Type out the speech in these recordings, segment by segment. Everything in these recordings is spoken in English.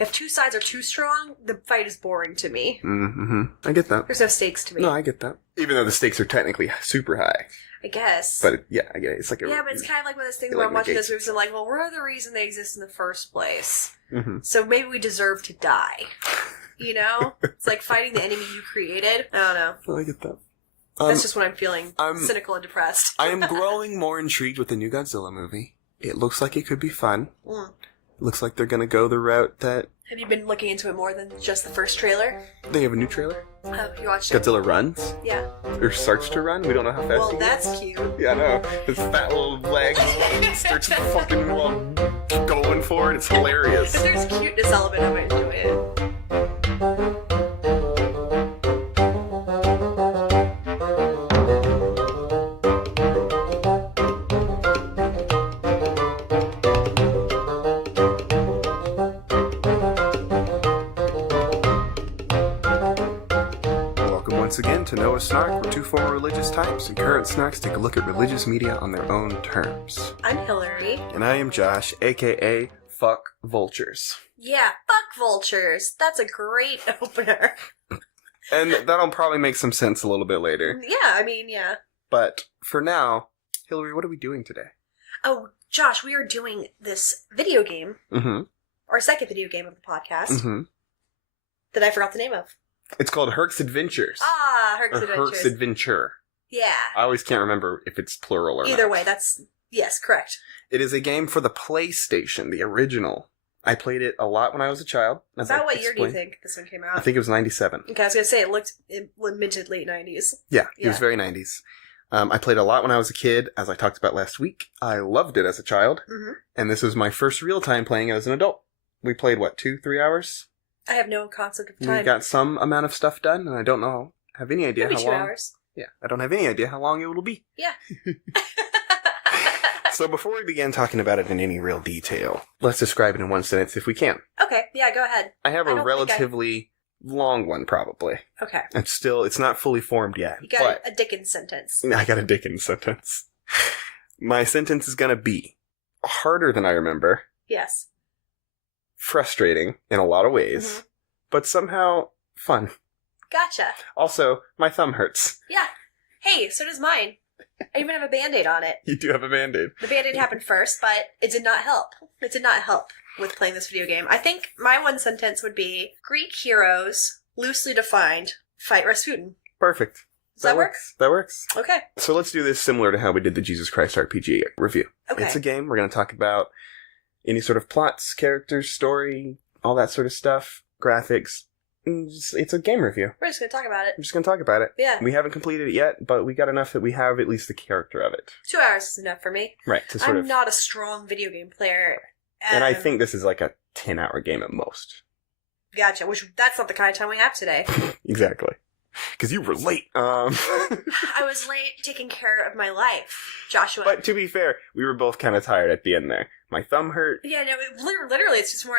If two sides are too strong, the fight is boring to me. Mm-hmm. I get that. There's no stakes to me. No, I get that. Even though the stakes are technically super high. I guess. But yeah, I get it. It's like but it's kind of like one of those things where I'm watching those movies and like, well, we're the reason they exist in the first place. Mm-hmm. So maybe we deserve to die. You know? It's like fighting the enemy you created. I don't know. Oh, I get that. That's just when I'm feeling cynical and depressed. I am growing more intrigued with the new Godzilla movie. It looks like it could be fun. Mm. Looks like they're going to go the route that... Have you been looking into it more than just the first trailer? They have a new trailer? Oh, you watched it? Godzilla runs? Yeah. Or starts to run? We don't know how fast Well, that's cute. Yeah, I know. His fat little legs starts fucking going for it. It's hilarious. If there's cuteness element, I might enjoy it. Once again to Noah Snark, we're two former religious types, and current snarks take a look at religious media on their own terms. I'm Hillary. And I am Josh, aka Fuck Vultures. Yeah, fuck vultures. That's a great opener. And that'll probably make some sense a little bit later. Yeah, yeah. But for now, Hillary, what are we doing today? Oh, Josh, we are doing this video game. Mm-hmm. Our second video game of the podcast. Mm-hmm. That I forgot the name of. It's called Herc's Adventures. Ah, Herc's Adventures. Herc's Adventure. Yeah. I always can't remember if it's plural or not. Either way, yes, correct. It is a game for the PlayStation, the original. I played it a lot when I was a child. About what year do you think this one came out? I think it was 97. Okay, I was going to say, it looked mid to late 90s. Yeah, it was very 90s. I played a lot when I was a kid, as I talked about last week. I loved it as a child. Mm-hmm. And this was my first real time playing it as an adult. We played, 2-3 hours? I have no concept of time. We got some amount of stuff done, and I don't have any idea Maybe how long. 2 hours. Yeah, I don't have any idea how long it will be. Yeah. So before we begin talking about it in any real detail, let's describe it in one sentence if we can. Okay, yeah, go ahead. I have a relatively long one, probably. Okay. It's not fully formed yet. You got a Dickens sentence. I got a Dickens sentence. My sentence is going to be harder than I remember. Yes. Frustrating in a lot of ways, but somehow fun. Gotcha. Also, my thumb hurts. Yeah. Hey, so does mine. I even have a Band-Aid on it. You do have a Band-Aid. The Band-Aid happened first, but it did not help. It did not help with playing this video game. I think my one sentence would be, Greek heroes, loosely defined, fight Rasputin. Perfect. Does that work? That works. Okay. So let's do this similar to how we did the Jesus Christ RPG review. Okay. It's a game. We're going to talk about any sort of plots, characters, story, all that sort of stuff, graphics. It's a game review. We're just going to talk about it. We're just going to talk about it. Yeah. We haven't completed it yet, but we got enough that we have at least the character of it. 2 hours is enough for me. Right. I'm not a strong video game player. And I think this is like a 10-hour game at most. Gotcha. That's not the kind of time we have today. Exactly. Because you were late. I was late taking care of my life, Joshua. But to be fair, we were both kind of tired at the end there. My thumb hurt. Yeah, no, literally, it's just more,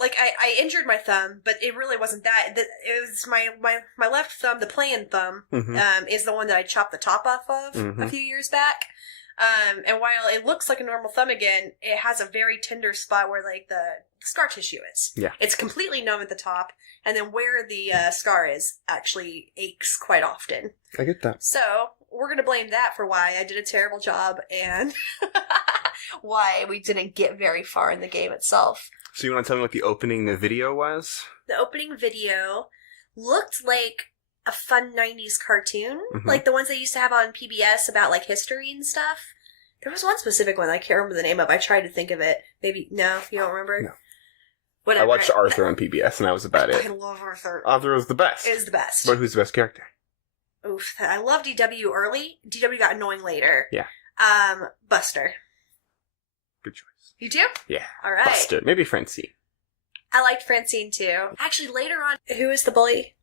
I injured my thumb, but it really wasn't that. It was my left thumb, the playing thumb, is the one that I chopped the top off of a few years back. And while it looks like a normal thumb again, it has a very tender spot where, the scar tissue is. Yeah. It's completely numb at the top, and then where the scar is actually aches quite often. I get that. So, we're going to blame that for why I did a terrible job, and why we didn't get very far in the game itself. So you want to tell me what the opening video was? The opening video looked like a fun 90s cartoon, like the ones they used to have on PBS about, history and stuff. There was one specific one I can't remember the name of. I tried to think of it. Maybe, no, you don't remember? No. Whatever. I watched Arthur on PBS, and that was about it. I love Arthur. Arthur was the best. It was the best. But who's the best character? Oof, I love DW early. DW got annoying later. Yeah. Buster. Good choice. You do? Yeah. All right. Buster. Maybe Francine. I liked Francine, too. Actually, later on, who is the bully?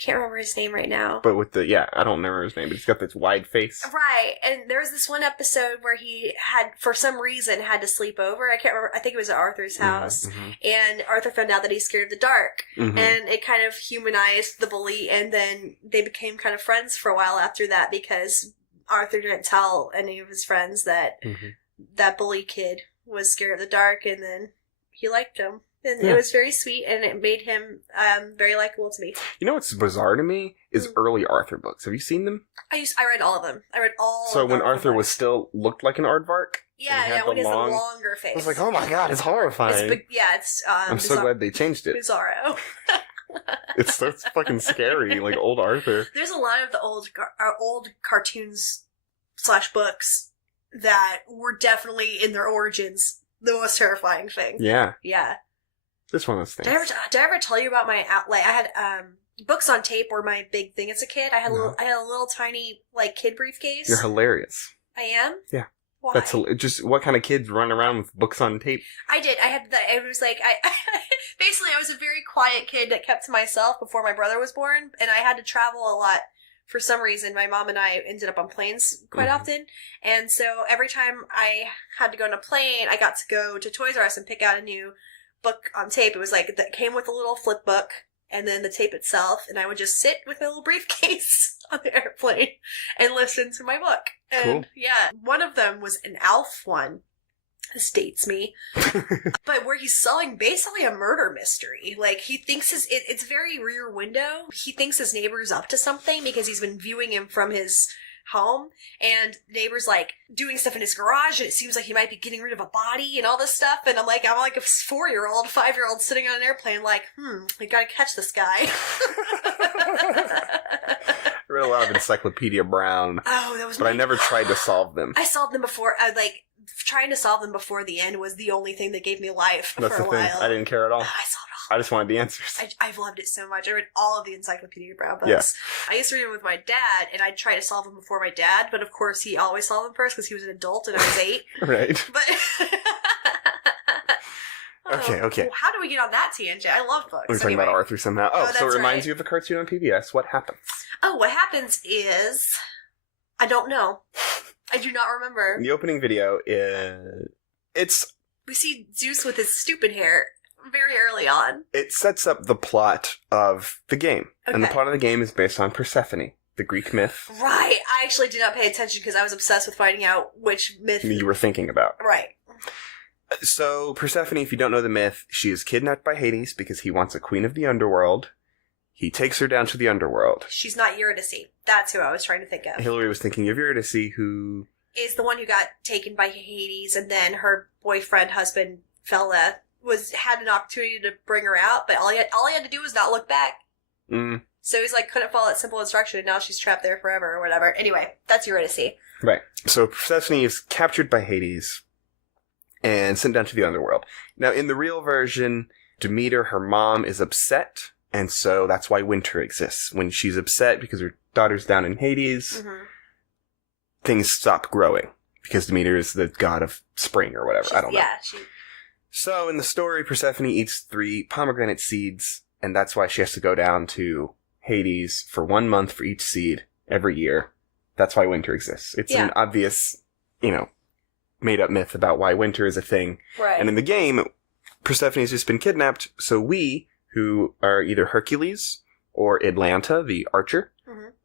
Can't remember his name right now. But with I don't remember his name, but he's got this wide face. Right, and there was this one episode where he had, for some reason, had to sleep over. I can't remember, I think it was at Arthur's house. And Arthur found out that he's scared of the dark. And it kind of humanized the bully, and then they became kind of friends for a while after that, because Arthur didn't tell any of his friends that that bully kid was scared of the dark, and then he liked him. And Yeah. it was very sweet, and it made him very likable to me. You know what's bizarre to me is early Arthur books. Have you seen them? I read all of them. I read all. So of when the Arthur books. was still looked like an aardvark. Yeah, when he has the longer face. I was like, oh my god, it's horrifying. It's I'm so glad they changed it. Bizarro. It's so fucking scary, like old Arthur. There's a lot of the old cartoons / books that were definitely in their origins the most terrifying thing. Yeah. Yeah. This one was things. Did I ever tell you about my outlay? I had books on tape were my big thing as a kid. I had a little tiny kid briefcase. You're hilarious. I am? Yeah. Why? That's just what kind of kids run around with books on tape? I did. I had that. It was like basically I was a very quiet kid that kept to myself before my brother was born, and I had to travel a lot. For some reason, my mom and I ended up on planes quite often, and so every time I had to go on a plane, I got to go to Toys R Us and pick out a new book on tape. It was like that came with a little flip book and then the tape itself, and I would just sit with my little briefcase on the airplane and listen to my book. And cool. Yeah, one of them was an Alf one. This dates me. But where he's solving basically a murder mystery. Like, he thinks it's very Rear Window. He thinks his neighbor's up to something because he's been viewing him from his home, and the neighbor's doing stuff in his garage, and it seems like he might be getting rid of a body and all this stuff, and I'm like a 4-year-old, 5-year-old sitting on an airplane we gotta catch this guy. I read a lot of Encyclopedia Brown. Oh, that was But I never tried to solve them. I solved them before. Trying to solve them before the end was the only thing that gave me life That's for a the thing. while. I didn't care at all. I solved all. I just wanted the answers. I've loved it so much. I read all of the Encyclopedia Brown books. Yeah. I used to read them with my dad, and I'd try to solve them before my dad, but of course he always solved them first because he was an adult and I was 8. Right. But Okay. How do we get on that tangent? I love books. We're talking about Arthur somehow. Oh, so it that's reminds right. you of the cartoon on PBS. What happens? Oh, what happens is I don't know. I do not remember. The opening video We see Zeus with his stupid hair very early on. it sets up the plot of the game. Okay. And the plot of the game is based on Persephone, the Greek myth Right. I actually did not pay attention because I was obsessed with finding out which myth you were thinking about. Right. So Persephone, if you don't know the myth, she is kidnapped by Hades because he wants a queen of the underworld. He takes her down to the underworld. She's not Eurydice. That's who I was trying to think of. Hillary was thinking of Eurydice, who Is the one who got taken by Hades, and then her boyfriend, husband, fella, had an opportunity to bring her out, but all he had to do was not look back. So he's couldn't follow that simple instruction, and now she's trapped there forever or whatever. Anyway, that's Eurydice. Right. So Persephone is captured by Hades and sent down to the underworld. Now, in the real version, Demeter, her mom, is upset, and so that's why winter exists. When she's upset because her daughter's down in Hades, things stop growing because Demeter is the god of spring or whatever. I don't know. Yeah. So in the story, Persephone eats 3 pomegranate seeds, and that's why she has to go down to Hades for 1 month for each seed every year. That's why winter exists. It's an obvious, made-up myth about why winter is a thing. Right. And in the game, Persephone's just been kidnapped, so we, who are either Hercules or Atlanta, the archer,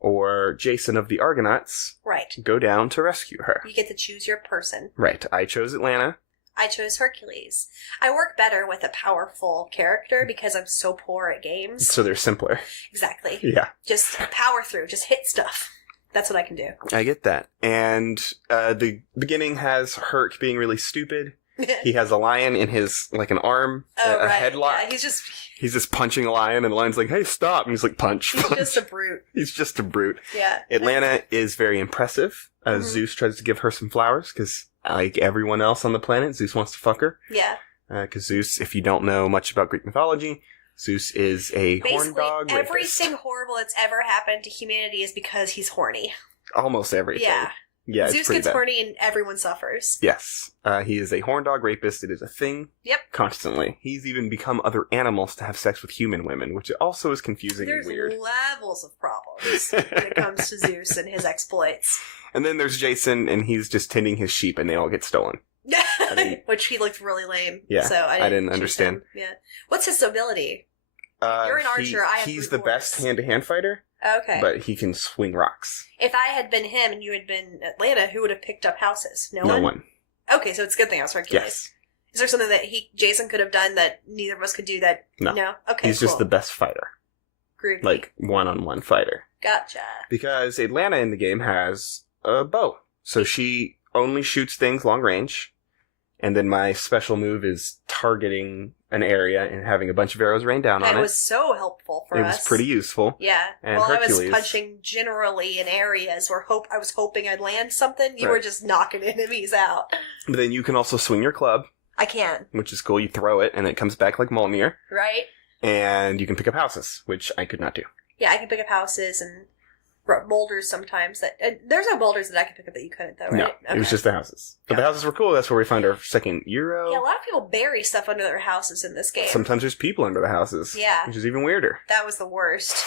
or Jason of the Argonauts, go down to rescue her. You get to choose your person. Right. I chose Atlanta. I chose Hercules. I work better with a powerful character because I'm so poor at games. So they're simpler. Exactly. Yeah. Just power through. Just hit stuff. That's what I can do. I get that. And the beginning has Herc being really stupid. He has a lion in his, an arm, a headlock. Yeah, he's just punching a lion, and the lion's like, hey, stop. And he's like, punch. He's just a brute. He's just a brute. Yeah. Atlanta is very impressive. Zeus tries to give her some flowers, because like everyone else on the planet, Zeus wants to fuck her. Yeah. Because Zeus, if you don't know much about Greek mythology, Zeus is a horn dog rapist. Everything horrible that's ever happened to humanity is because he's horny. Almost everything. Yeah. Yeah, Zeus gets horny and everyone suffers. Yes. He is a horn dog rapist. It is a thing. Yep. Constantly. He's even become other animals to have sex with human women, which also is confusing and weird. There's levels of problems when it comes to Zeus and his exploits. And then there's Jason, and he's just tending his sheep, and they all get stolen. Which he looked really lame. Yeah, so I didn't understand. Him. Yeah. What's his ability? You're an archer. I have he's brute the best force. hand-to-hand fighter. Okay. But he can swing rocks. If I had been him and you had been Atlanta, who would have picked up houses? No one. Okay, so it's a good thing I was Hercules. Yes. Is there something that Jason could have done that neither of us could do that? No? Okay, he's just the best fighter. Groovy. Like, one-on-one fighter. Gotcha. Because Atlanta in the game has a bow. So she only shoots things long range. And then my special move is targeting an area and having a bunch of arrows rain down on it. It was so helpful for us. It was pretty useful. Yeah. And While Hercules, I was punching generally in areas where I was hoping I'd land something, you were just knocking enemies out. But then you can also swing your club. I can. Which is cool. You throw it and it comes back like Mjolnir. Right. And you can pick up houses, which I could not do. Yeah, I can pick up houses and boulders sometimes. There's no boulders that I could pick up that you couldn't, though, right? No, okay. It was just the houses. But the houses were cool. That's where we found our second Euro. Yeah, a lot of people bury stuff under their houses in this game. Sometimes there's people under the houses. Yeah. Which is even weirder. That was the worst.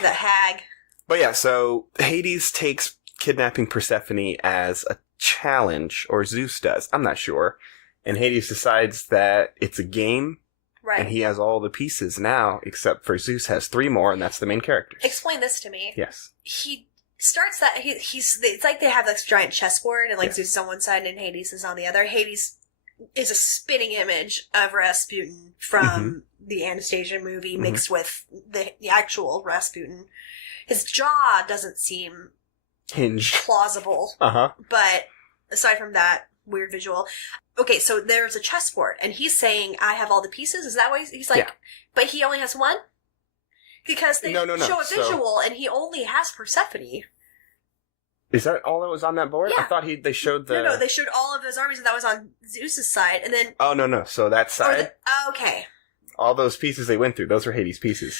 The hag. But yeah, so Hades takes kidnapping Persephone as a challenge, or Zeus does. I'm not sure. And Hades decides that it's a game. Right. And he has all the pieces now, except for Zeus has 3 more, and that's the main characters. Explain this to me. Yes. He starts that it's like they have this giant chessboard, and like Zeus is on one side and Hades is on the other. Hades is a spinning image of Rasputin from the Anastasia movie mixed with the actual Rasputin. His jaw doesn't seem hinged, plausible. But aside from that weird visual. Okay, so there's a chessboard, and he's saying, I have all the pieces? Is that why he's like, but he only has one? Because they show a visual, and he only has Persephone. Is that all that was on that board? Yeah. I thought they showed the... No, they showed all of those armies, and that was on Zeus's side, and then... Oh, no. So that side... okay. All those pieces they went through, those were Hades' pieces.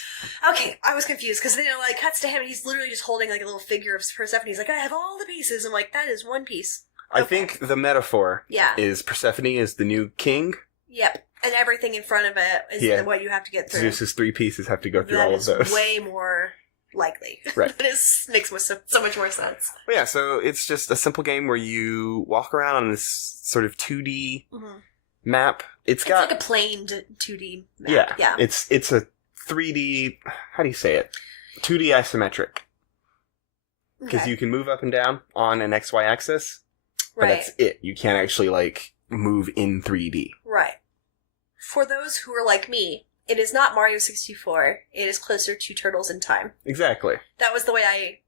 Okay, I was confused, because then it cuts to him, and he's literally just holding like a little figure of Persephone. He's like, I have all the pieces. I'm like, that is one piece. I think the metaphor Yeah. is Persephone is the new king. Yep. And everything in front of it is what you have to get through. Zeus's 3 pieces have to go through all of those. That is way more likely. Right. That makes so much more sense. Well, yeah, so it's just a simple game where you walk around on this sort of 2D map. It's got like a planed 2D map. Yeah. It's a 3D, how do you say it? 2D isometric. Because you can move up and down on an XY axis. But that's it. You can't actually, move in 3D. Right. For those who are like me, it is not Mario 64. It is closer to Turtles in Time. Exactly. That was the way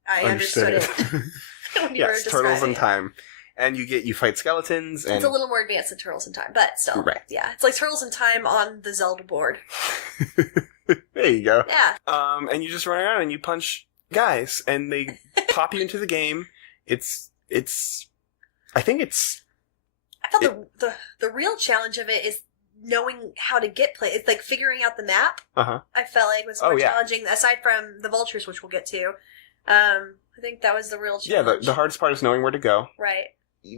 I understood it. Yes, Turtles in Time. And you fight skeletons. And it's a little more advanced than Turtles in Time, but still. Right. Yeah, it's like Turtles in Time on the Zelda board. There you go. Yeah. And you just run around and you punch guys, and they pop you into the game. I felt the real challenge of it is knowing how to get play. It's like figuring out the map. I felt like was more challenging, aside from the vultures, which we'll get to. I think that was the real challenge. Yeah, the hardest part is knowing where to go. Right.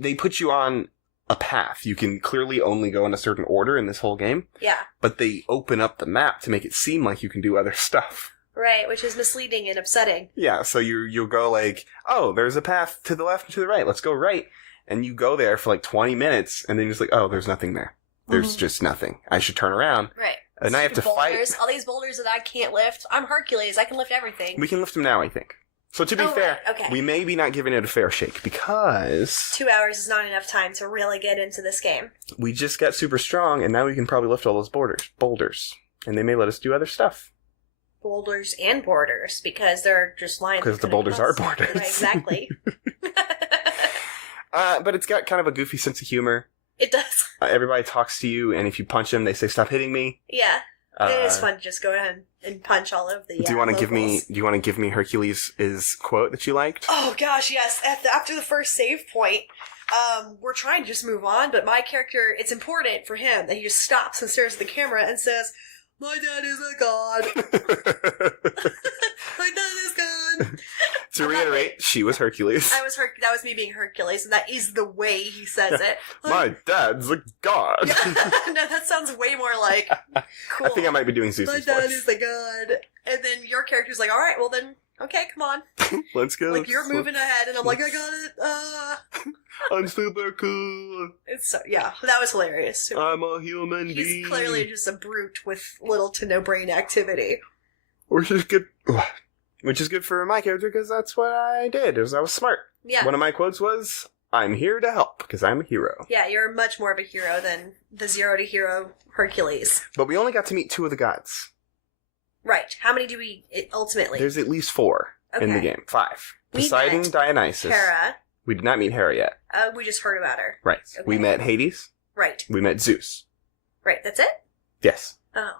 They put you on a path. You can clearly only go in a certain order in this whole game. Yeah. But they open up the map to make it seem like you can do other stuff. Right, which is misleading and upsetting. Yeah, so you'll go oh, there's a path to the left and to the right. Let's go right. And you go there for 20 minutes, and then you're just oh, there's nothing there. There's just nothing. I should turn around. Right. And I have to fight. All these boulders that I can't lift. I'm Hercules. I can lift everything. We can lift them now, I think. So to be fair, we may be not giving it a fair shake because... 2 hours is not enough time to really get into this game. We just got super strong, and now we can probably lift all those boulders. And they may let us do other stuff. Boulders and borders, because they're just lines. Because the boulders are borders. Right, exactly. But it's got kind of a goofy sense of humor. It does. Everybody talks to you, and if you punch them, they say, "Stop hitting me." Yeah, it is fun to just go ahead and punch all of the. Do you want to give me? Do you want to give me Hercules' quote that you liked? Oh gosh, yes. After the first save point, we're trying to just move on, but my character, it's important for him that he just stops and stares at the camera and says, "My dad is a god." My dad is God. To reiterate, she was Hercules. That was me being Hercules, and that is the way he says it. My dad's a god. No, that sounds way more cool. I think I might be doing Zeus's voice. My dad is the god. And then your character's like, alright, well then, okay, come on. Let's go. You're moving ahead, and I'm like, I got it. I'm super cool. That was hilarious. I'm a human being. He's clearly just a brute with little to no brain activity. Which is good for my character, because that's what I did. I was smart. Yeah. One of my quotes was, I'm here to help, because I'm a hero. Yeah, you're much more of a hero than the zero to hero Hercules. But we only got to meet 2 of the gods. Right. How many do we ultimately? There's at least 4 in the game. 5. Poseidon, Dionysus. Hera. We did not meet Hera yet. We just heard about her. Right. Okay. We met Hades. Right. We met Zeus. Right. That's it? Yes. Oh.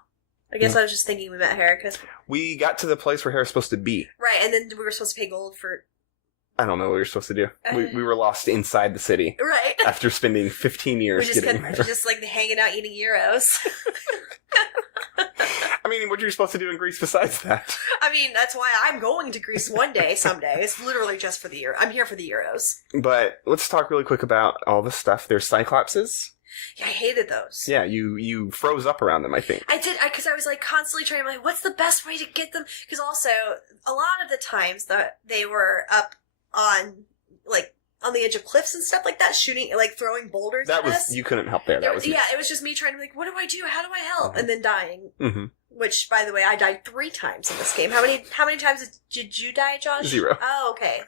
I guess I was just thinking we met Hera because... We got to the place where Hera's supposed to be. Right, and then we were supposed to pay gold for... I don't know what we were supposed to do. We were lost inside the city. Right. After spending 15 years getting there. Just like hanging out eating gyros. I mean, what are you supposed to do in Greece besides that? I mean, that's why I'm going to Greece one day, someday. It's literally just for the Euro. I'm here for the Euros. But let's talk really quick about all the stuff. There's Cyclopses. Yeah, I hated those. Yeah, you froze up around them, I think. I did, because I was like constantly trying to what's the best way to get them? Because also, a lot of the times that they were up on, like, on the edge of cliffs and stuff like that, shooting, like, throwing boulders at us. You couldn't help there. That was yeah, it was just me trying to be like, what do I do? How do I help? And then dying. Mm-hmm. Which, by the way, I died 3 times in this game. How many times did you die, Josh? 0. Oh, okay.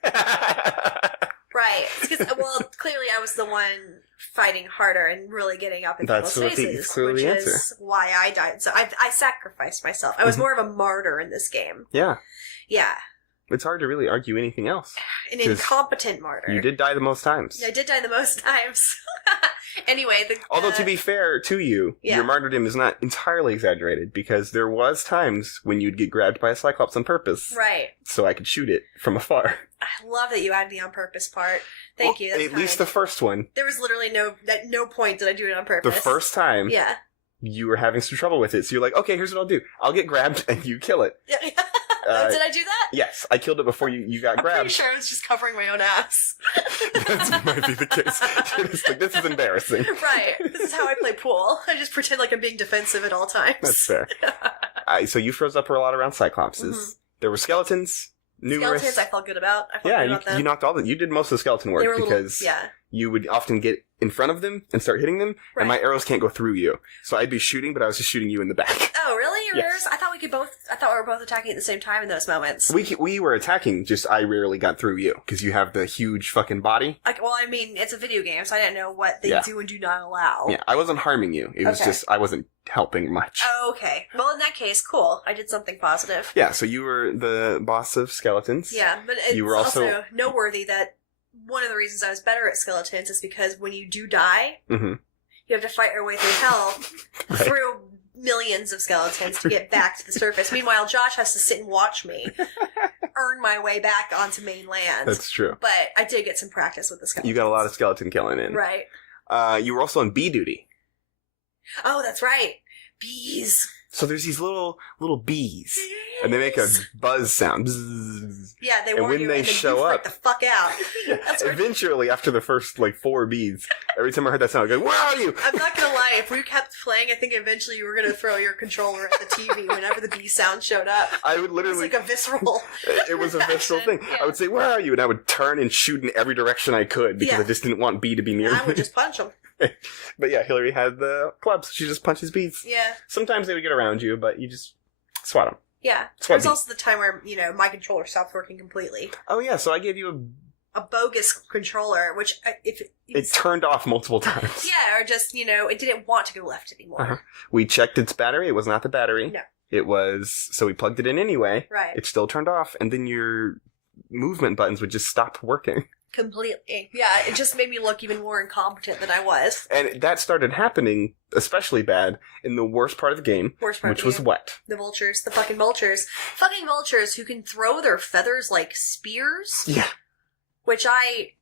Right. Because, well, clearly I was the one fighting harder and really getting up in people's faces, which is why I died. So I sacrificed myself. I was more of a martyr in this game. Yeah. Yeah. It's hard to really argue anything else. An incompetent martyr. You did die the most times. I did die the most times. Anyway, although to be fair to you, your martyrdom is not entirely exaggerated, because there was times when you'd get grabbed by a Cyclops on purpose. Right. So I could shoot it from afar. I love that you added the on purpose part. Thank you. That's at least the first one. There was literally no point did I do it on purpose. The first time. Yeah. You were having some trouble with it, so you're like, okay, here's what I'll do. I'll get grabbed and you kill it. Yeah. Did I do that? Yes, I killed it before you got grabbed. I'm pretty sure I was just covering my own ass. That might be the case. You're just like, this is embarrassing. Right. This is how I play pool. I just pretend like I'm being defensive at all times. That's fair. So you froze up a lot around Cyclopses. Mm-hmm. There were skeletons. Numerous. Skeletons I felt good about. You knocked all you did most of the skeleton work because you would often get in front of them and start hitting them, and my arrows can't go through you. So I'd be shooting, but I was just shooting you in the back. Oh, really? Yes. I thought we were both attacking at the same time in those moments. We were attacking, just I rarely got through you, because you have the huge fucking body. Well, I mean, it's a video game, so I didn't know what they do and do not allow. Yeah, I wasn't harming you. It was just, I wasn't helping much. Oh, okay. Well, in that case, cool. I did something positive. Yeah, so you were the boss of skeletons. Yeah, but it's also noteworthy that one of the reasons I was better at skeletons is because when you do die, you have to fight your way through hell through millions of skeletons to get back to the surface. Meanwhile, Josh has to sit and watch me earn my way back onto mainland. That's true. But I did get some practice with the skeletons. You got a lot of skeleton killing in. Right. You were also on bee duty. Oh, that's right. Bees. So there's these little bees, and they make a buzz sound. Bzzz. Yeah, they warn you, and then you freak the fuck out. Eventually, after the first 4 bees, every time I heard that sound, I go, "Where are you?" I'm not gonna lie. If we kept playing, I think eventually you were gonna throw your controller at the TV whenever the bee sound showed up. I would literally. It was like a visceral. It was a visceral thing. Yeah. I would say, "Where are you?" and I would turn and shoot in every direction I could because I just didn't want bee to be near me. I would just punch them. But yeah, Hillary had the clubs. She just punches bees. Yeah. Sometimes they would get around you, but you just swat them. Yeah. There was also the time where, my controller stopped working completely. Oh yeah, so I gave you a bogus controller, which it turned off multiple times. Yeah, or just, it didn't want to go left anymore. Uh-huh. We checked its battery. It was not the battery. No. It was, so we plugged it in anyway. Right. It still turned off, and then your movement buttons would just stop working. Completely. Yeah, it just made me look even more incompetent than I was. And that started happening especially bad in the worst part of the game, which was what? The vultures. The fucking vultures. Fucking vultures who can throw their feathers like spears. Yeah. Which I,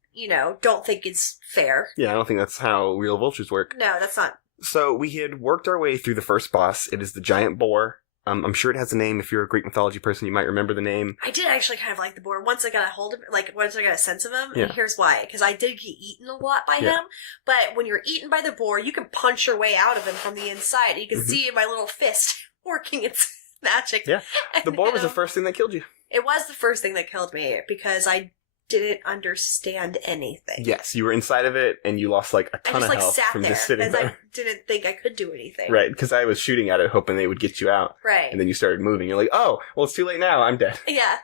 don't think is fair. Yeah, I don't think that's how real vultures work. No, that's not. So we had worked our way through the first boss. It is the giant boar. I'm sure it has a name. If you're a Greek mythology person, you might remember the name. I did actually kind of like the boar. Once I got a hold of it, once I got a sense of him, yeah. And here's why. Because I did get eaten a lot by him, but when you're eaten by the boar, you can punch your way out of him from the inside. You can see my little fist working its magic. Yeah, the boar was the first thing that killed you. It was the first thing that killed me, because I didn't understand anything. Yes, you were inside of it, and you lost a ton of health from just sitting there. I didn't think I could do anything. Right, because I was shooting at it, hoping they would get you out. Right. And then you started moving. You're like, oh, well, it's too late now. I'm dead. Yeah.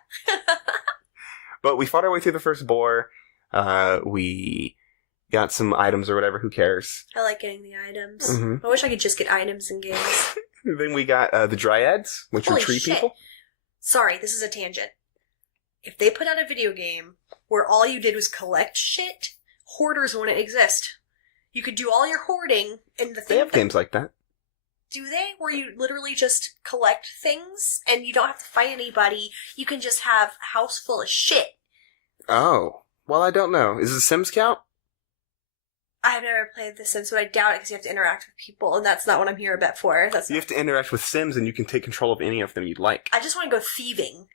But we fought our way through the first boar. We got some items or whatever. Who cares? I like getting the items. Mm-hmm. I wish I could just get items in games. Then we got the Dryads, which Holy are tree shit. people. Sorry, this is a tangent. If they put out a video game where all you did was collect shit, hoarders wouldn't exist. You could do all your hoarding and the thing. They have games like that. Do they? Where you literally just collect things and you don't have to fight anybody. You can just have a house full of shit. Oh. Well, I don't know. Is the Sims count? I've never played The Sims, so I doubt it because you have to interact with people, and that's not what I'm here a bit for. You have to interact with Sims, and you can take control of any of them you'd like. I just want to go thieving.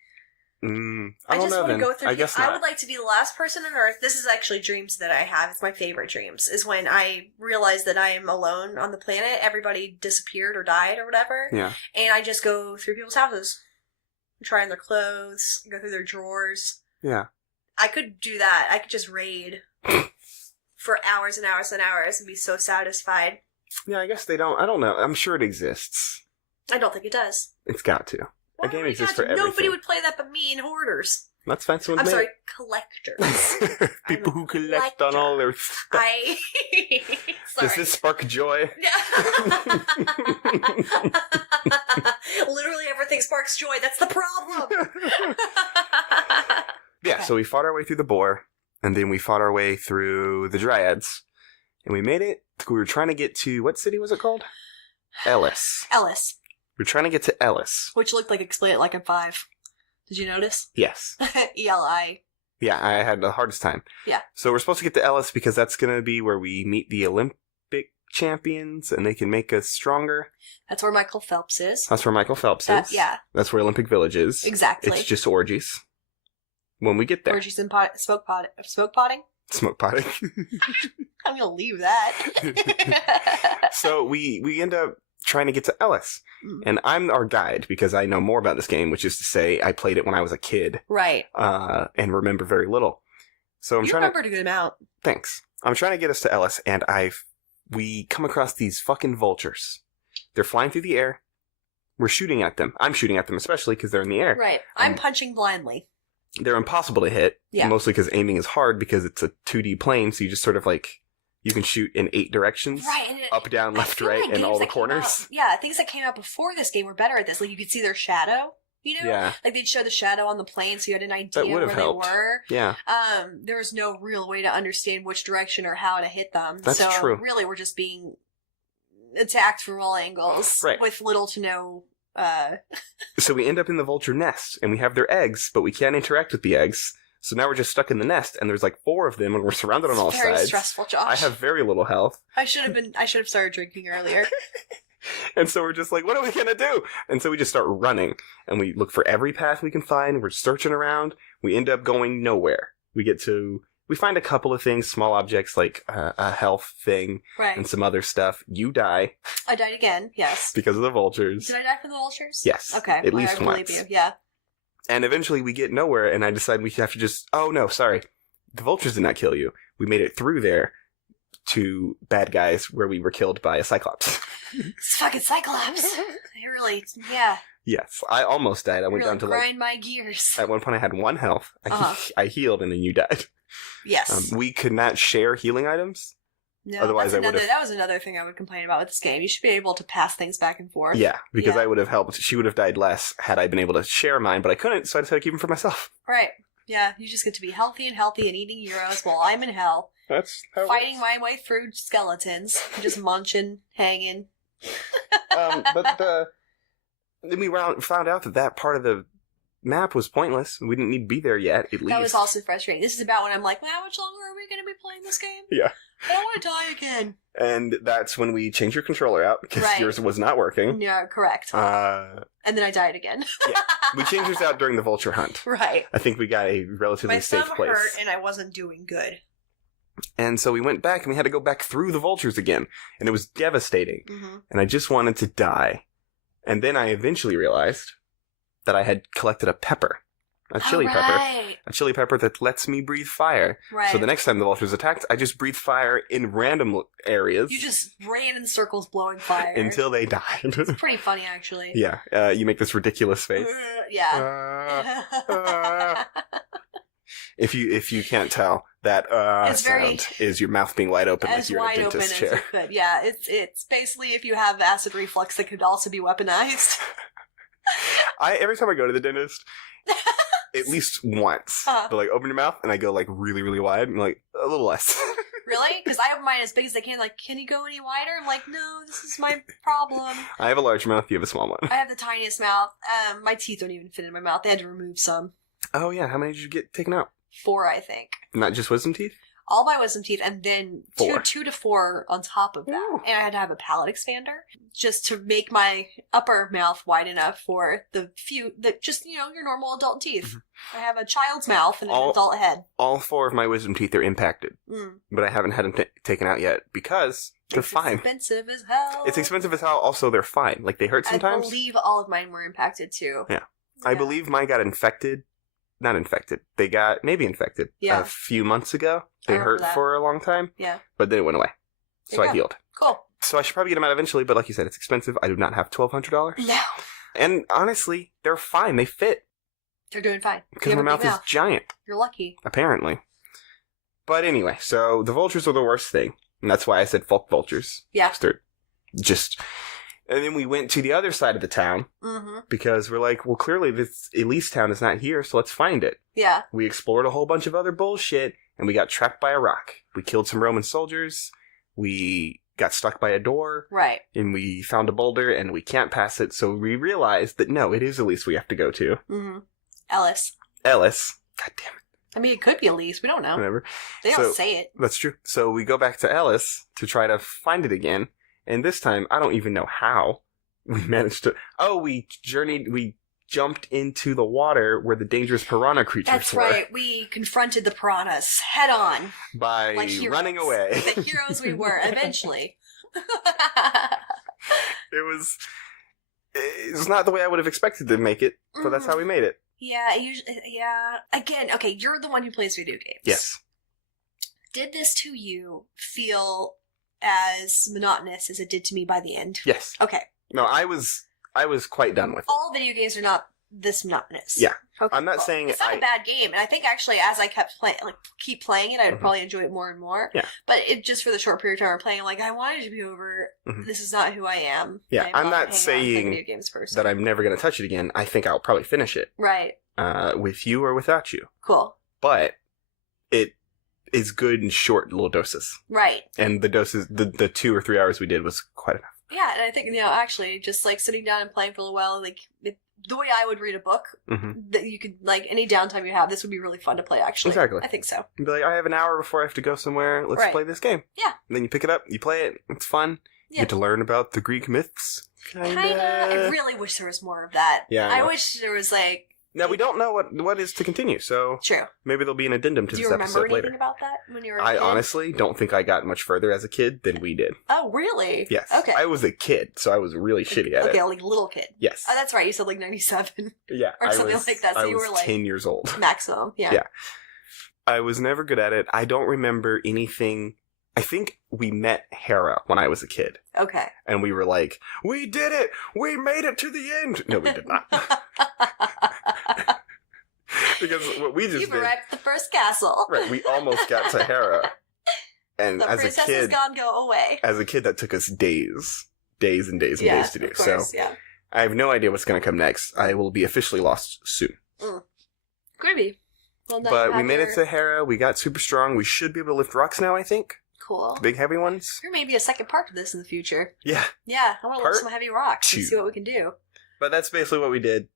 I just want to go through. I guess not. I would like to be the last person on Earth. This is actually dreams that I have. It's my favorite dreams. Is when I realize that I am alone on the planet. Everybody disappeared or died or whatever. Yeah. And I just go through people's houses, try on their clothes, go through their drawers. Yeah. I could do that. I could just raid for hours and hours and hours and be so satisfied. Yeah, I guess they don't. I don't know. I'm sure it exists. I don't think it does. It's got to. Why A game would it exists got for to? everything. Nobody would play that but me and hoarders. That's fine. Someone I'm made sorry, it. collectors. People who collect on all their stuff. Sorry. Does this spark joy? Literally everything sparks joy. That's the problem. Yeah, Okay. so we fought our way through the boar, and then we fought our way through the Dryads, and we made it. We were trying to get to, what city was it called? Ellis. Ellis, We were trying to get to Ellis. which looked like Explain It Like I'm 5. Did you notice? Yes. ELI. Yeah, I had the hardest time. Yeah. So we're supposed to get to Ellis because that's going to be where we meet the Olympic champions, and they can make us stronger. That's where Michael Phelps is. That's where Michael Phelps is. Yeah, That's where Olympic Village is. exactly. It's just orgies. When we get there. Orgies and smoke potting? Smoke potting. I'm gonna leave that. So we end up trying to get to Ellis. Mm. And I'm our guide because I know more about this game, which is to say I played it when I was a kid. Right. And remember very little. So I'm You trying remembered a good amount. Thanks. I'm trying to get us to Ellis, and we come across these fucking vultures. They're flying through the air. We're shooting at them. I'm shooting at them especially because they're in the air. Right. I'm punching blindly. They're impossible to hit. Yeah. Mostly because aiming is hard because it's a 2D plane, so you just sort of like, you can shoot in 8 directions. Right. And Up, down, I left, feel right, like and games all the that came corners. out- yeah, things that came out before this game were better at this. Like, you could see their shadow, you know? Yeah. Like, they'd show the shadow on the plane so you had an idea That would where have helped. they were. Yeah. There was no real way to understand which direction or how to hit them. That's so true. really, we're just being attacked from all angles. Right. With little to no... So we end up in the vulture nest, and we have their eggs, but we can't interact with the eggs. So now we're just stuck in the nest, and there's like 4 of them, and we're surrounded on all very sides. stressful, Josh. I have very little health. I should have started drinking earlier. And so we're just like, what are we going to do? And so we just start running, and we look for every path we can find. We're searching around. We end up going nowhere. We find a couple of things, small objects like a health thing Right. and some other stuff. You die I died again, yes. because of the vultures. Did I die from the vultures? Yes. Okay. At least I believe once. you, yeah. And eventually we get nowhere, and I decide we have to just... Oh, no, sorry. The vultures did not kill you. We made it through there to bad guys where we were killed by a cyclops. It's fucking Cyclops. They really, yeah. Yes, I almost died. I went really down to grind my gears. At one point I had 1 health. Uh-huh. I healed, and then you died. Yes. We could not share healing items. No, otherwise I would've- that was another thing I would complain about with this game. You should be able to pass things back and forth. Yeah, because Yeah. I would have helped. She would have died less had I been able to share mine, but I couldn't, so I decided to keep them for myself. Right. Yeah, you just get to be healthy and eating gyros while I'm in hell, That's how it fighting works. my way through skeletons, just munching, hanging. But then we found out that part of the map was pointless. We didn't need to be there yet, at least. That was also frustrating. This is about when I'm like, well, how much longer are we going to be playing this game? Yeah. I don't want to die again. And that's when we changed your controller out, because Right. yours was not working. Yeah, correct. Yeah, And then I died again. we changed yours out during the vulture hunt. Right. I think we got a relatively My safe thumb place. hurt and I wasn't doing good. And so we went back, and we had to go back through the vultures again. And it was devastating. Mm-hmm. And I just wanted to die. And then I eventually realized that I had collected a pepper. A chili pepper. Right. A chili pepper that lets me breathe fire. Right. So the next time the vultures attacked, I just breathed fire in random areas. You just ran in circles blowing fire. until they died. It's pretty funny, actually. Yeah. You make this ridiculous face. Yeah. If you can't tell, That It's very- sound is your mouth being wide open like As you're in wide a open dentist as chair. it could. Yeah, it's basically if you have acid reflux that could also be weaponized. Every time I go to the dentist, at least once, Uh-huh. they'll like open your mouth and I go like really, really wide and like a little less. Really? Because I have mine as big as I can. Like, can you go any wider? I'm like, no, this is my problem. I have a large mouth, you have a small one. I have the tiniest mouth. My teeth don't even fit in my mouth. They had to remove some. Oh yeah, how many did you get taken out? 4, I think. Not just wisdom teeth? All my wisdom teeth, and then 4. 2 to 4 on top of that. Ooh. And I had to have a palate expander just to make my upper mouth wide enough for the few that just your normal adult teeth. Mm-hmm. I have a child's mouth and an adult head. All 4 of my wisdom teeth are impacted, Mm. but I haven't had them taken out yet because they're fine. It's expensive as hell. It's expensive as hell. Also, they're fine. Like they hurt sometimes. I believe all of mine were impacted too. Yeah. I believe mine got infected. Not infected. They got maybe infected Yeah. a few months ago. They I remember hurt that. for a long time. Yeah. But then it went away. So There you I go. healed. Cool. So I should probably get them out eventually, but like you said, it's expensive. I do not have $1,200. No. And honestly, they're fine. They fit. They're doing fine. Because You my have a mouth big is giant, You're lucky. apparently. But anyway, so the vultures were the worst thing. And that's why I said fuck vultures. Yeah. They're just... And then we went to the other side of the town Mm-hmm. because we're like, well, clearly this Elise town is not here, so let's find it. Yeah. We explored a whole bunch of other bullshit, and we got trapped by a rock. We killed some Roman soldiers. We got stuck by a door. Right. And we found a boulder, and we can't pass it, so we realized that no, it is Elise we have to go to. Mm-hmm. Ellis. Ellis. God damn it. I mean, it could be Elise. We don't know. Whatever. They don't say it. That's true. So we go back to Ellis to try to find it again, and this time, I don't even know how we managed to... Oh, we jumped into the water where the dangerous piranha creatures That's were. right. We confronted the piranhas head on. By Like heroes. running away. The heroes we were, eventually. It's not the way I would have expected to make it, but that's how we made it. Yeah, Again, okay, you're the one who plays video games. Yes. Did this to you feel as monotonous as it did to me by the end? Yes. Okay. No, I was quite done with it. All video games are not this monotonous. Yeah. Okay, I'm not cool. saying it's not a bad game, and I think actually as I kept playing, keep playing it, I'd probably enjoy it more and more. Yeah. But it just for the short period of time I'm playing, like I wanted it to be over. Mhm. This is not who I am. Yeah, I'm not hanging out with a saying video games person. that I'm never going to touch it again. I think I'll probably finish it. Right. With you or without you. Cool. But it is good in short little doses. Right. And the doses, the 2 or 3 hours we did was quite enough. Yeah, and I think actually, just like sitting down and playing for a little while, like the way I would read a book, Mm-hmm. that you could like any downtime you have, this would be really fun to play. Actually, Exactly. I think so. You'd be like, I have an hour before I have to go somewhere. Let's Right. play this game. Yeah. And then you pick it up, you play it. It's fun. You Yeah. get to learn about the Greek myths. Kinda. I really wish there was more of that. Yeah, I I know. wish there was like. Now, we don't know what is to continue, so True. maybe there'll be an addendum to Do this you remember episode anything later. about that when you were a I kid? honestly don't think I got much further as a kid than we did. Oh, really? Yes. Okay. I was a kid, so I was really shitty at Okay, it. like little kid. Yes. Oh, that's right. You said like 97 Yeah. or I something was, like that. So I you was were like 10 years old. maximum. Yeah. Yeah. I was never good at it. I don't remember anything. I think we met Hera when I was a kid. Okay. And we were like, we did it! We made it to the end! No, we did not. Because what we just You've did... arrived at the first castle. Right, we almost got to Hera. And The as a princess kid... is gone, go away. As a kid, that took us days. Days and days and days to do. Of course, So, yeah. I have no idea what's going to come next. I will be officially lost soon. Could be. Well, now But you we have made your- it to Hera. We got super strong. We should be able to lift rocks now, I think. Cool. The big heavy ones. There may be a second part to this in the future. Yeah. Yeah, I want to Part lift some heavy rocks and 2. see what we can do. But that's basically what we did.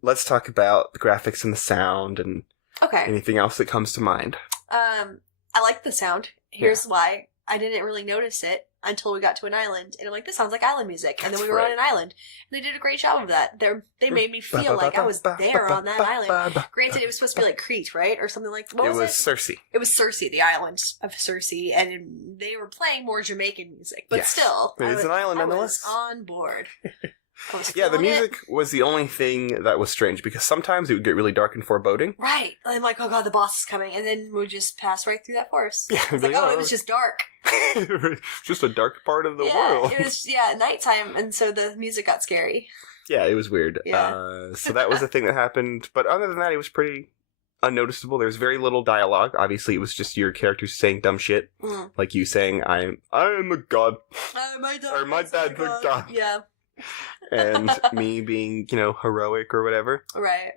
Let's talk about the graphics and the sound and Okay. anything else that comes to mind. I like the sound. Here's why. I didn't really notice it until we got to an island, and I'm like, this sounds like island music. And then we were on an island, and they did a great job of that. They made me feel like I was there on that island. Granted, it was supposed to be like Crete, right, or something like. What It was was it? Circe. It was Circe, the island of Circe, and they were playing more Jamaican music, but Yes. still, It is an island I nonetheless. was on board. I was Yeah, the feeling it. music was the only thing that was strange because sometimes it would get really dark and foreboding. Right. I'm like, oh god, the boss is coming, and then we just pass right through that forest. Yeah, It's like, oh, it was just dark. just a dark part of the yeah, world. it was nighttime, and so the music got scary. Yeah, it was weird. Yeah. So that was the thing that happened. But other than that, it was pretty unnoticeable. There's very little dialogue. Obviously, it was just your characters saying dumb shit. Like you saying, I am a god. My dad's a god. Yeah. And me being, heroic or whatever. Right.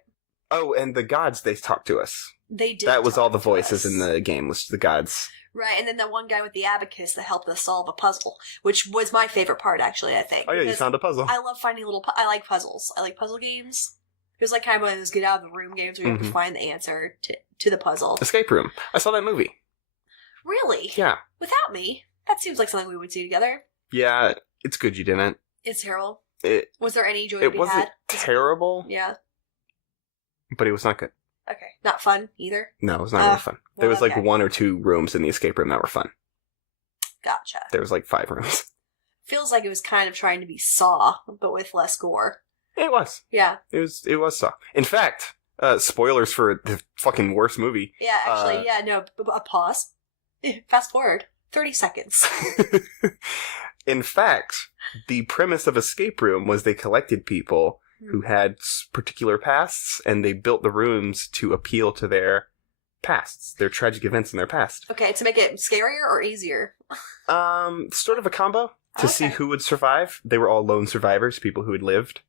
Oh, and the gods, they talked to us. They did. That was all the to voices us. in the game, was the gods. Right, and then that one guy with the abacus that helped us solve a puzzle, which was my favorite part, actually, I think. Oh, yeah, you found a puzzle. I love finding I like puzzles. I like puzzle games. It was like kind of one of those get out of the room games where you have to find the answer to the puzzle. Escape Room. I saw that movie. Really? Yeah. Without me? That seems like something we would do together. Yeah, it's good you didn't. It's terrible. Was there any joy it to be wasn't had? terrible, Yeah. but it was not good. Okay. Not fun either? No, it was not really fun. There was like 1 or 2 rooms in the escape room that were fun. Gotcha. There was like 5 rooms. Feels like it was kind of trying to be Saw, but with less gore. It was. Yeah. It was Saw. In fact, spoilers for the fucking worst movie. Yeah, actually, pause. Fast forward. 30 seconds. In fact, the premise of Escape Room was they collected people who had particular pasts, and they built the rooms to appeal to their pasts, their tragic events in their past. Okay, to make it scarier or easier? Sort of a combo. To see who would survive. They were all lone survivors, people who had lived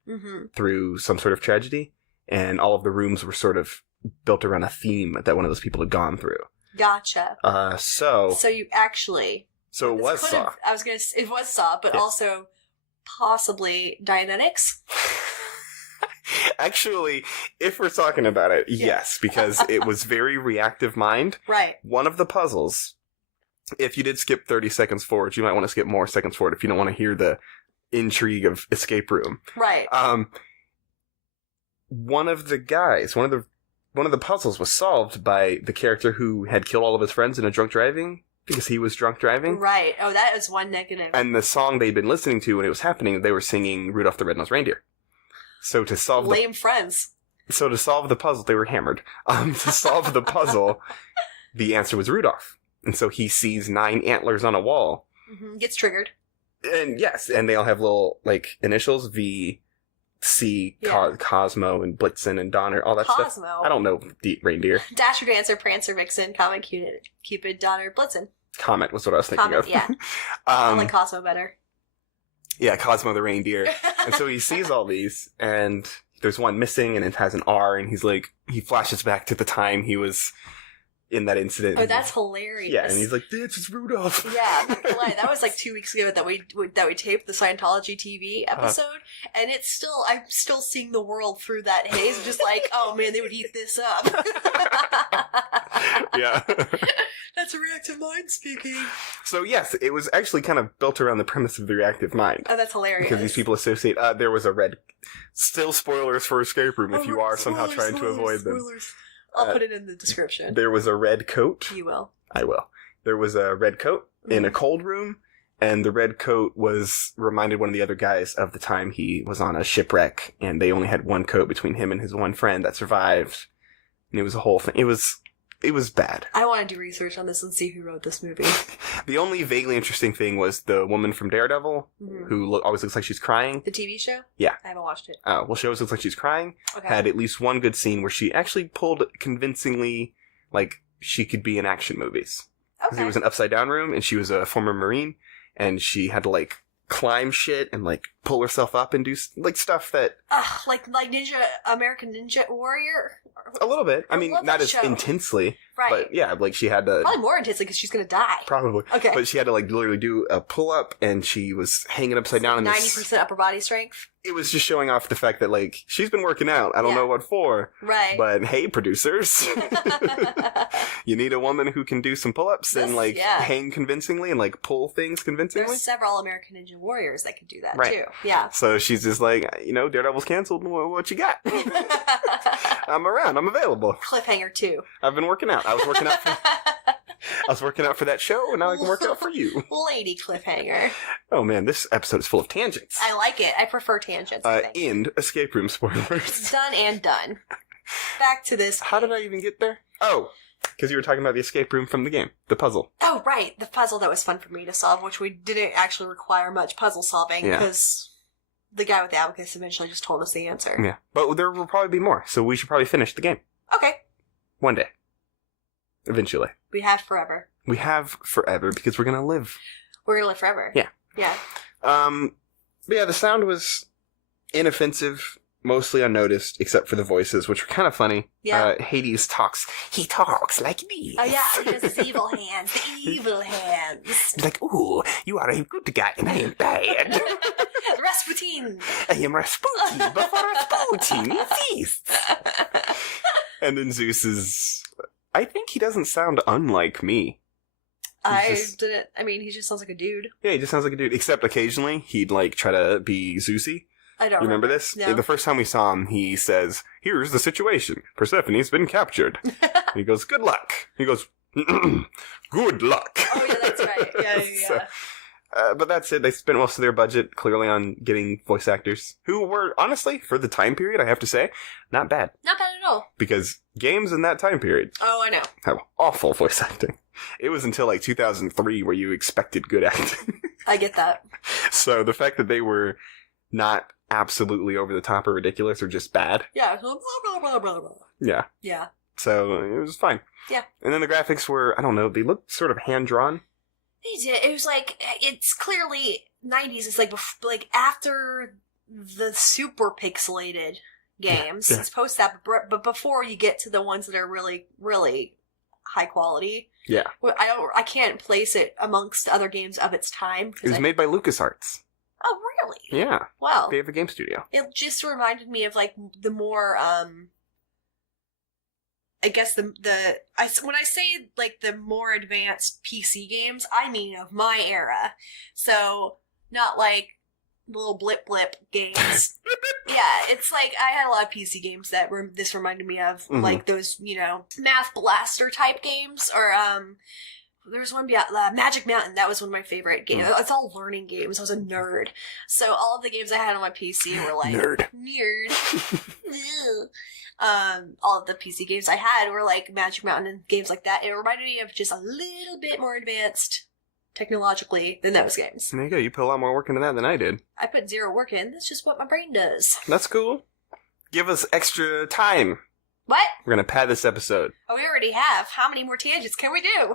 through some sort of tragedy, and all of the rooms were sort of built around a theme that one of those people had gone through. Gotcha. So you actually... So it was Saw. I was going to say, it was Saw, but also possibly Dianetics? Actually, if we're talking about it, yes, because it was very reactive mind. Right. One of the puzzles, if you did skip 30 seconds forward, you might want to skip more seconds forward if you don't want to hear the intrigue of Escape Room. Right. One of the puzzles was solved by the character who had killed all of his friends in a drunk driving, because he was drunk driving. Right. Oh, that is one negative. And the song they'd been listening to when it was happening, they were singing Rudolph the Red-Nosed Reindeer. So to solve friends. So to solve the puzzle, they were hammered. To solve the puzzle, the answer was Rudolph. And so he sees 9 antlers on a wall. Gets triggered. And yes, and they all have little, initials, V, C, Cosmo, and Blitzen, and Donner, all that stuff. I don't know the reindeer. Dasher, Dancer, Prancer, Vixen, Comet, Cupid, Donner, Blitzen. Comet was what I was thinking of. Yeah. I like Cosmo better. Yeah, Cosmo the reindeer. And so he sees all these, and there's one missing, and it has an R, and he flashes back to the time he was in that incident. Oh, that's hilarious. Yeah, and he's like, "This is Rudolph." Yeah, that was like 2 weeks ago that we taped the Scientology TV episode, and I'm still seeing the world through that haze, just like, oh man, they would eat this up. Yeah. That's a reactive mind speaking. So yes, it was actually kind of built around the premise of the reactive mind. Oh, that's hilarious. Because these people associate, there was a red, still spoilers for Escape Room if you are somehow trying to avoid them. I'll put it in the description. There was a red coat. You will. I will. There was a red coat in a cold room, and the red coat reminded one of the other guys of the time he was on a shipwreck, and they only had one coat between him and his one friend that survived. And it was a whole thing. It was bad. I want to do research on this and see who wrote this movie. The only vaguely interesting thing was the woman from Daredevil, who always looks like she's crying. The TV show? Yeah. I haven't watched it. Oh, well, she always looks like she's crying. Okay. Had at least one good scene where she actually pulled convincingly, she could be in action movies. Because it was an upside-down room, and she was a former Marine, and she had to, climb shit and, pull herself up and do, stuff that... like American Ninja Warrior? A little bit. I mean, not as intensely. Right. But, yeah, she had to... Probably more intensely because she's going to die. Probably. Okay. But she had to, literally do a pull-up, and she was hanging upside down. 90% upper body strength? It was just showing off the fact that, she's been working out. I don't know what for. Right. But, hey, producers. You need a woman who can do some pull-ups and, hang convincingly and, pull things convincingly. There's several American Ninja Warriors that could do that, right. too. Yeah. So she's just Daredevil's canceled. What you got? I'm around. I'm available. Cliffhanger 2. I've been working out. I was working out for that show, and now I can work out for you. Lady Cliffhanger. Oh, man, this episode is full of tangents. I like it. I prefer tangents, I think. And escape room spoilers. Done and done. Back to this. How did I even get there? Oh, because you were talking about the escape room from the game. The puzzle. Oh, right. The puzzle that was fun for me to solve, which we didn't actually require much puzzle solving, because the guy with the abacus eventually just told us the answer. Yeah. But there will probably be more, so we should probably finish the game. Okay. One day. Eventually. We have forever. We have forever because we're gonna live. We're gonna live forever. Yeah. Yeah. But yeah, the sound was inoffensive, mostly unnoticed, except for the voices, which were kind of funny. Yeah. Hades talks. He talks like this. Oh yeah, he has his evil hands. The evil hands. He's like, ooh, you are a good guy and I am bad. Rasputin. I am Rasputin before Rasputin exists. And then Zeus is... I think he doesn't sound unlike me. I mean, he just sounds like a dude. Yeah, he just sounds like a dude. Except occasionally, he'd, like, try to be Zeusy. I don't You remember this? No. The first time we saw him, he says, here's the situation. Persephone's been captured. And he goes, good luck. He goes, good luck. Oh, yeah, that's right. Yeah. So, but that's it. They spent most of their budget clearly on getting voice actors who were, honestly, for the time period, I have to say, not bad. Not bad at all. Because games in that time period Oh, I know. have awful voice acting. It was until like 2003 where you expected good acting. I get that. So the fact that they were not absolutely over the top or ridiculous or just bad. Yeah. Blah, blah, blah, blah, blah. Yeah. Yeah. So it was fine. Yeah. And then the graphics were, I don't know, they looked sort of hand-drawn. They did. It was like, it's clearly 90s. It's like after the super pixelated games. Yeah. It's post that, but before you get to the ones that are really, really high quality. Yeah. Well, I can't place it amongst other games of its time. It was made by LucasArts. Oh, really? Yeah. Wow. They have a game studio. It just reminded me of like the more I guess when I say like the more advanced PC games, I mean of my era. So not like little blip games. Yeah, it's like I had a lot of PC games that this reminded me of, like those, Math Blaster type games, or there's one Magic Mountain. That was one of my favorite games. It's all learning games. I was a nerd, so all of the games I had on my PC were like nerd. All of the PC games I had were like Magic Mountain and games like that. It reminded me of just a little bit more advanced technologically than those games. There you go. You put a lot more work into that than I did. I put zero work in. That's just what my brain does. That's cool. Give us extra time. What? We're going to pad this episode. Oh, we already have. How many more tangents can we do?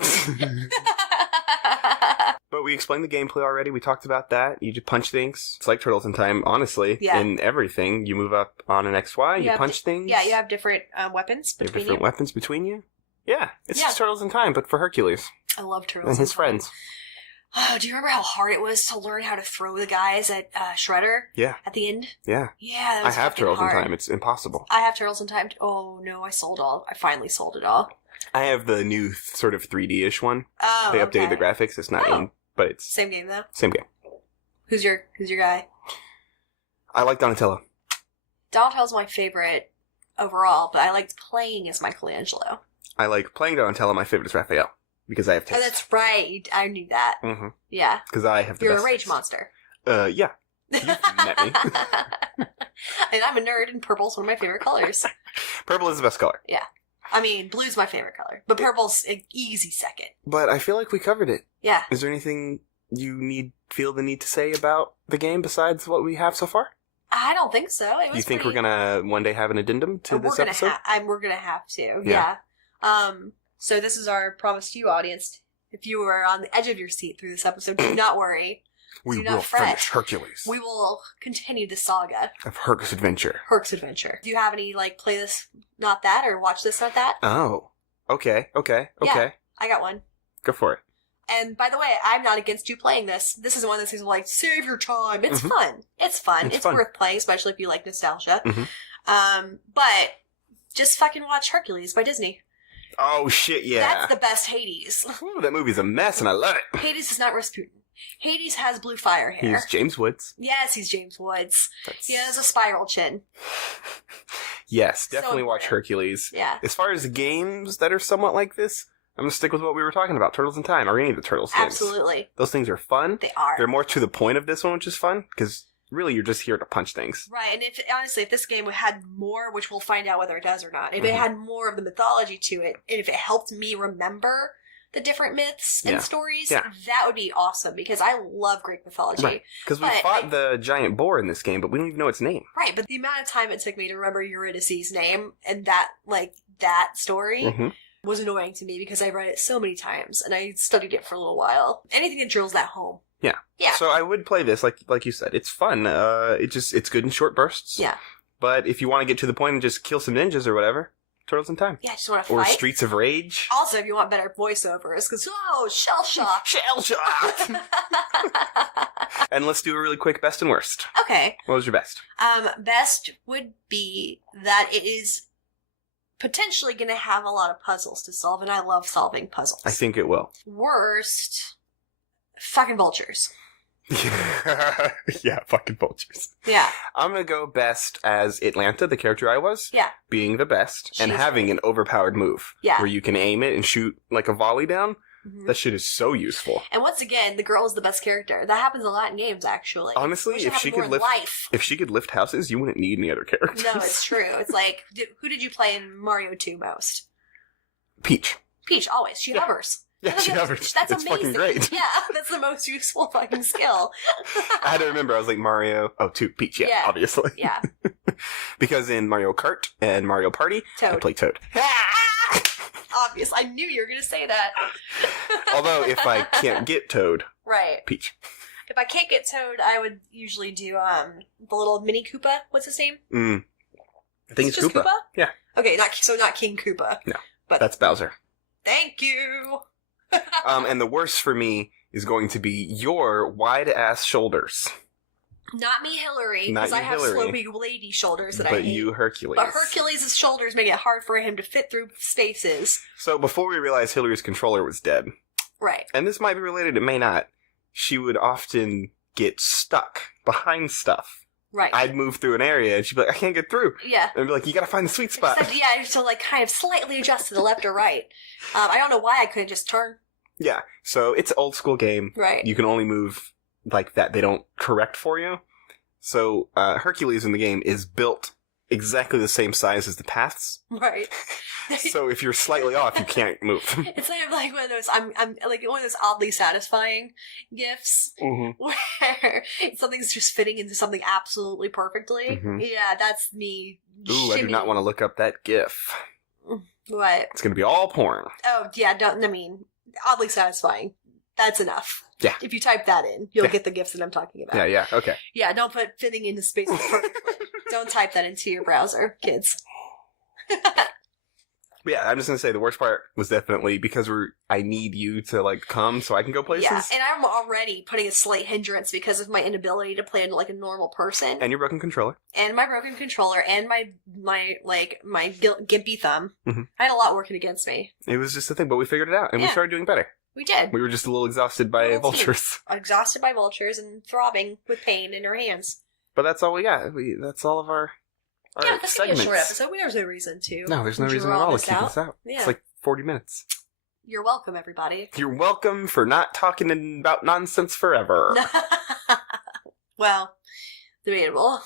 But we explained the gameplay already. We talked about that. You just punch things. It's like Turtles in Time, honestly. Yeah. In everything. You move up on an XY, you punch things. Yeah, you have different weapons You have between different weapons between you. Yeah. It's Yeah. just Turtles in Time, but for Hercules. I love Turtles. And his in Time. friends. Oh, do you remember how hard it was to learn how to throw the guys at Shredder? Yeah. At the end? Yeah. Yeah, that I was have fucking Turtles hard. in Time. It's impossible. I have Turtles in Time. Oh, no, I finally sold it all. I have the new sort of 3D-ish one. Oh, They updated okay. the graphics. It's not in, but it's Same game, though? same game. Who's your guy? I like Donatello. Donatello's my favorite overall, but I liked playing as Michelangelo. I like playing Donatello. My favorite is Raphael. Because I have taste. Oh, that's right. I knew that. Mm-hmm. Yeah. Because I have the You're best a rage taste. monster. Yeah. You've met me. And I'm a nerd, and purple's one of my favorite colors. Purple is the best color. Yeah. I mean, blue's my favorite color, but purple's an easy second. But I feel like we covered it. Yeah. Is there anything you feel the need to say about the game besides what we have so far? I don't think so. It was Do you think pretty... we're gonna one day have an addendum to this episode? We're gonna have to. Yeah. So this is our promise to you, audience. If you were on the edge of your seat through this episode, do not worry. We Do not will fret. finish Hercules. We will continue the saga. Of Herc's adventure. Herc's adventure. Do you have any, like, play this, not that, or watch this, not that? Oh. Okay. Yeah. I got one. Go for it. And by the way, I'm not against you playing this. This is one of those things where, like, save your time. It's fun. It's fun. It's fun. worth playing, especially if you like nostalgia. Mm-hmm. But just fucking watch Hercules by Disney. Oh, shit, yeah. That's the best Hades. Ooh, that movie's a mess, and I love it. Hades is not Rasputin. Hades has blue fire hair. He's James Woods. Yes, he's James Woods. That's... He has a spiral chin. Yes, definitely So watch important. Hercules. Yeah. As far as games that are somewhat like this, I'm going to stick with what we were talking about, Turtles in Time, or any of the Turtles games. Absolutely. Those things are fun. They are. They're more to the point of this one, which is fun, because really you're just here to punch things. Right, and honestly, if this game had more, which we'll find out whether it does or not, if it had more of the mythology to it, and if it helped me remember the different myths and stories, that would be awesome, because I love Greek mythology. Right, because we fought the giant boar in this game, but we don't even know its name. Right, but the amount of time it took me to remember Eurydice's name, and that, like, that story was annoying to me because I read it so many times and I studied it for a little while. Anything that drills that home. Yeah. Yeah. So I would play this, like you said. It's fun. It's good in short bursts. Yeah. But if you want to get to the point and just kill some ninjas or whatever, Turtles in Time. Yeah, I just want to Or fight. Streets of Rage. Also, if you want better voiceovers, because, shell shock. Shell shock! And let's do a really quick best and worst. Okay. What was your best? Best would be that it is potentially going to have a lot of puzzles to solve, and I love solving puzzles. I think it will. Worst, fucking vultures. Yeah, fucking vultures. Yeah. I'm gonna go best as Atlanta, the character I was. Yeah. Being the best and having an overpowered move. Yeah. Where you can aim it and shoot like a volley down. Mm-hmm. That shit is so useful. And once again, the girl is the best character. That happens a lot in games, actually. Honestly, if she could lift houses, you wouldn't need any other characters. No, it's true. It's like, who did you play in Mario 2 most? Peach. Peach, always. She hovers. Yeah, she hovers. That's it's amazing. Fucking great. Yeah, that's the most useful fucking skill. I had to remember, I was like, Mario... Oh, 2, Peach, yeah, obviously. Yeah. Because in Mario Kart and Mario Party, Toad. I play Toad. Obvious. I knew you were going to say that. Although, if I can't get Toad, right. Peach. If I can't get Toad, I would usually do the little mini Koopa. What's his name? I think it's just Koopa. Yeah. Okay, not King Koopa. No, but that's Bowser. Thank you. And the worst for me is going to be your wide-ass shoulders. Not me, Hillary, because I have slopey lady shoulders that I hate. But you, Hercules. But Hercules' shoulders make it hard for him to fit through spaces. So before we realized Hillary's controller was dead. Right. And this might be related, it may not. She would often get stuck behind stuff. Right. I'd move through an area and she'd be like, I can't get through. Yeah. And I'd be like, you gotta find the sweet spot. Except, yeah, I have to like kind of slightly adjust to the left or right. I don't know why I couldn't just turn. Yeah. So it's an old school game. Right. You can only move like that. They don't correct for you. So Hercules in the game is built exactly the same size as the paths. Right. So if you're slightly off, you can't move. It's kind of like one of those I'm like one of those oddly satisfying gifts where something's just fitting into something absolutely perfectly. Yeah, that's me. Ooh, I do not want to look up that GIF. What? It's going to be all porn. Oh yeah, oddly satisfying. That's enough. Yeah. If you type that in, you'll get the gifts that I'm talking about. Yeah, okay. Yeah, don't put fitting into spaces perfectly. Don't type that into your browser, kids. Yeah, I'm just going to say the worst part was definitely because I need you to like come so I can go places. Yeah, and I'm already putting a slight hindrance because of my inability to play like a normal person. And your broken controller. And my broken controller and my gimpy thumb. I had a lot working against me. It was just a thing, but we figured it out and we started doing better. We did. We were just a little exhausted by vultures. Exhausted by vultures and throbbing with pain in our hands. But that's all we got. That's all of our that's segments. Gonna be a short episode. There's no reason to. No, there's no reason at all to keep this out. Yeah. It's like 40 minutes. You're welcome, everybody. You're welcome for not talking about nonsense forever. Well, debatable.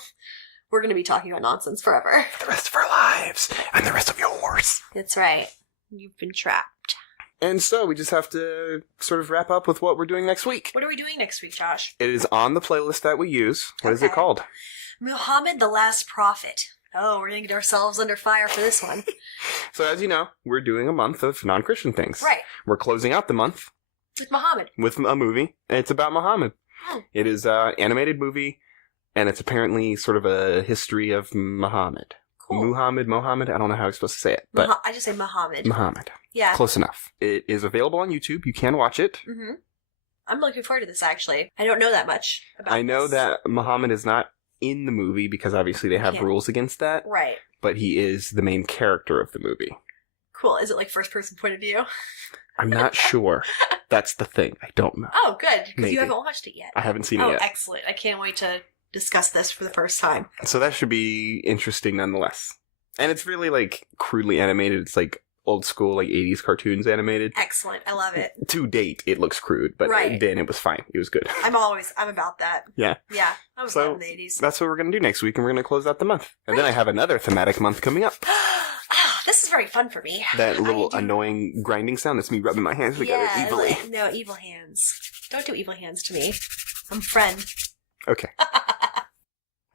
We're going to be talking about nonsense forever. For the rest of our lives. And the rest of yours. That's right. You've been trapped. And so we just have to sort of wrap up with what we're doing next week. What are we doing next week, Josh? It is on the playlist that we use. What is it called? Muhammad the Last Prophet. Oh, we're going to get ourselves under fire for this one. So as you know, we're doing a month of non-Christian things. Right. We're closing out the month. With Muhammad. With a movie. And it's about Muhammad. It is an animated movie, and it's apparently sort of a history of Muhammad. Cool. Mohammed, I don't know how I'm supposed to say it. But I just say Muhammad. Muhammad. Yeah. Close enough. It is available on YouTube. You can watch it. Mm-hmm. I'm looking forward to this, actually. I don't know that much about I know that Muhammad is not in the movie because obviously they have rules against that. Right. But he is the main character of the movie. Cool. Is it like first person point of view? I'm not sure. That's the thing. I don't know. Oh, good. Because you haven't watched it yet. I haven't seen it yet. Oh, excellent. I can't wait to discuss this for the first time. So that should be interesting nonetheless. And it's really like crudely animated. It's like old school, like 80s cartoons animated. Excellent. I love it. To date, it looks crude, but then it was fine. It was good. I'm about that. Yeah. Yeah. I was in the 80s. That's what we're going to do next week, and we're going to close out the month. And then I have another thematic month coming up. This is very fun for me. That little annoying grinding sound, that's me rubbing my hands together evilly. No, evil hands. Don't do evil hands to me. I'm a friend. Okay.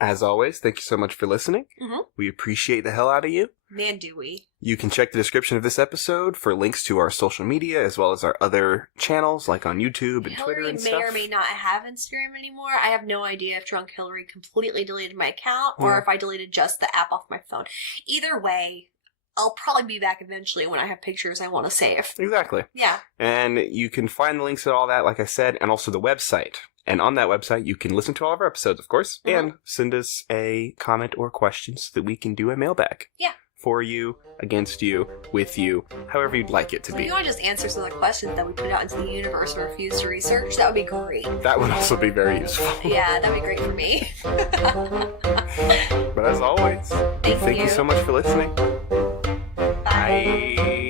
As always, thank you so much for listening. Mm-hmm. We appreciate the hell out of you. Man, do we. You can check the description of this episode for links to our social media, as well as our other channels, like on YouTube and Twitter and stuff. Hillary may or may not have Instagram anymore. I have no idea if Drunk Hillary completely deleted my account, or if I deleted just the app off my phone. Either way, I'll probably be back eventually when I have pictures I want to save. Exactly. Yeah. And you can find the links to all that, like I said, and also the website. And on that website, you can listen to all of our episodes, of course, and send us a comment or question so that we can do a mailbag. Yeah. For you, against you, with you, however you'd like it to be. If you want to just answer some of the questions that we put out into the universe and refuse to research, that would be great. That would also be very useful. Yeah, that'd be great for me. But as always, thank you so much for listening. Bye. Bye.